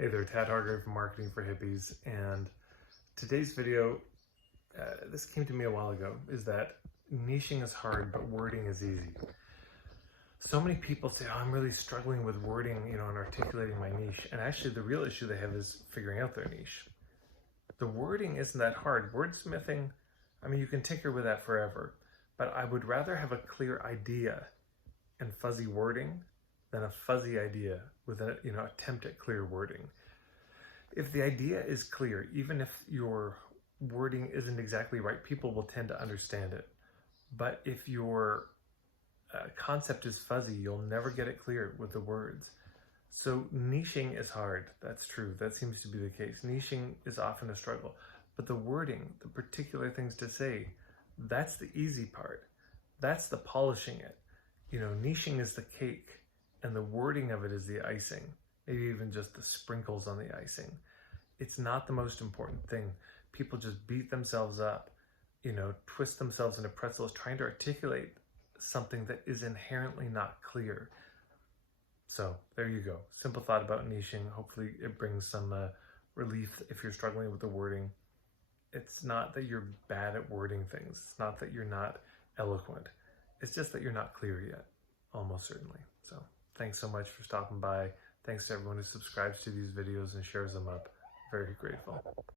Hey there, Tad Hargrave from Marketing for Hippies, and today's video, this came to me a while ago, is that niching is hard, but wording is easy. So many people say, oh, I'm really struggling with wording, and articulating my niche, and actually the real issue they have is figuring out their niche. The wording isn't that hard. Wordsmithing, you can tinker with that forever, but I would rather have a clear idea and fuzzy wording than a fuzzy idea with an attempt at clear wording. If the idea is clear, even if your wording isn't exactly right, people will tend to understand it. But if your concept is fuzzy, you'll never get it clear with the words. So niching is hard. That's true. That seems to be the case. Niching is often a struggle. But the wording, the particular things to say, that's the easy part. That's the polishing it. Niching is the cake, and the wording of it is the icing, maybe even just the sprinkles on the icing. It's not the most important thing. People just beat themselves up, twist themselves into pretzels trying to articulate something that is inherently not clear. So there you go. Simple thought about niching. Hopefully it brings some relief if you're struggling with the wording. It's not that you're bad at wording things. It's not that you're not eloquent. It's just that you're not clear yet, almost certainly. So thanks so much for stopping by. Thanks to everyone who subscribes to these videos and shares them up. Very grateful.